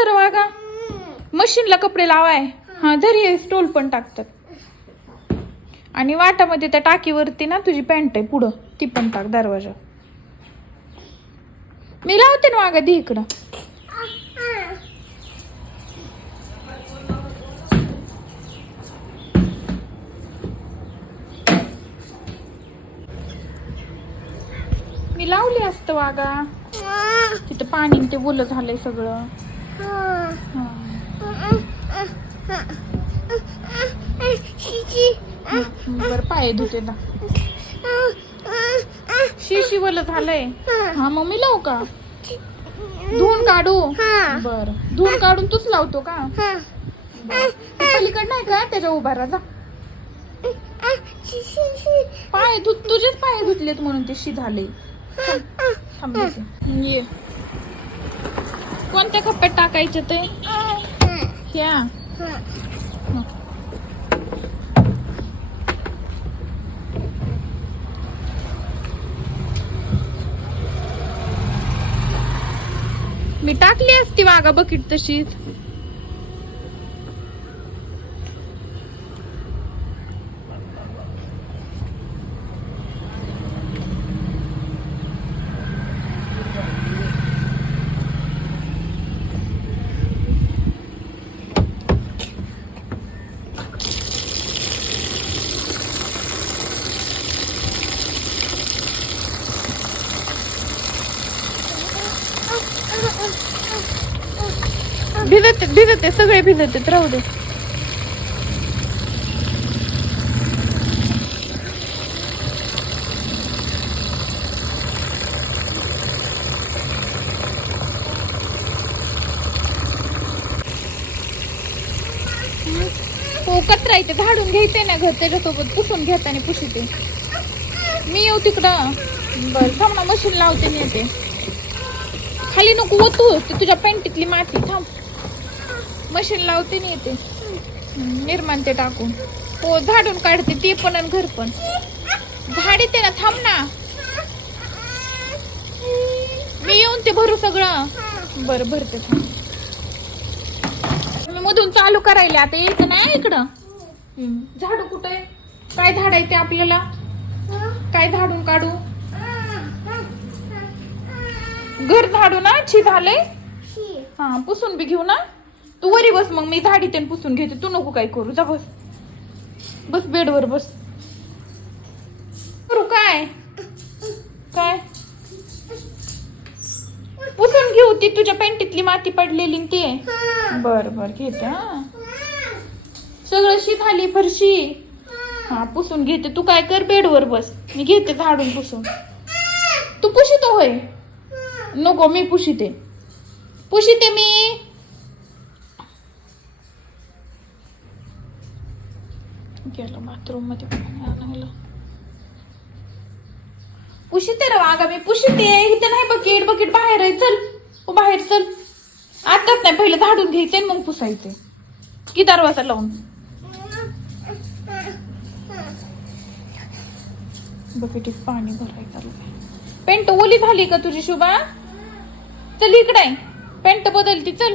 तर वागा. मशीनला कपडे लावाय. हा. धरी स्टोल पण टाकतात. आणि वाटामध्ये त्या टाकीवरती ना तुझी पॅन्ट आहे पुढं ती पण टाक दरवाजा. मी लावते ना वागा दी इकडं. मी लावले असतं वागा. तिथं पाणी ते ओलं झालंय सगळं. बरं पाय धुते ना शिशी बोल झालंय. हा मम्मी लावू का? धुवून काढू? बर. धुवून काढून तूच लावतो का? पलीकड नाही का? त्याच्या उभा राहा जा. पाय धुत तुझेच पाय धुतलेत म्हणून ते शी झाले ये. कोणत्या कप्प्यात टाकायचे ते? ह्या मी टाकली असती वागा बकीट तशीच. भिजत भिजते सगळे भिजते राहू दे. हो कचरा इथे झाडून घ्यायचंय ना घर त्याच्यासोबत पुसून घेताना पुशीते. मी येऊ तिकडं. बर थांब ना मशीन लावते मी येते. खाली नको ओतू. ती तुझ्या पॅन्टीतली माती थांब. मशीन लावते नाही येते. निर्माण ते टाकून. हो झाडून काढते ते पण आणि घर पण. झाड येते ना थांब ना. मी येऊन ते भरू सगळं. बर भरते थांब. मी मधून चालू करायला आता यायचं नाही इकडं. झाडू कुठे काय झाड आहे ते आपल्याला? काय झाडून काढू? घर झाडू ना छी झालंय हा पुसून बी घेऊ ना. तू वरी बस मग मी झाडी त्यान पुसून घेते. तू नको काय करू. जा बस. बस बेडवर बस. करू काय? काय? पुसून घेऊ ती. तुझ्या पॅन्टीतली माती पडलेली ती. बर बर घेते हा. सगळं शी झाली फरशी. हा पुसून घेते. तू काय कर बेडवर बस. मी घेते झाडून पुसून. तू पुशितो होय? नको मी पुशिते. पुशिते मी. गेलो बाथरूममध्ये. पाणी पुशिते रे वागा मी पुशिते. इथे नाही बकेट बकेट बाहेर आहे. चल बाहेर चल. आताच नाही पहिलं झाडून घ्यायचे आणि मग पुसायचे. की दरवाजा लावून. बकेटीत पाणी भरायचं पेंट ओली झाली का तुझी शुभा? चल इकडे. पॅन्ट बदलती चल.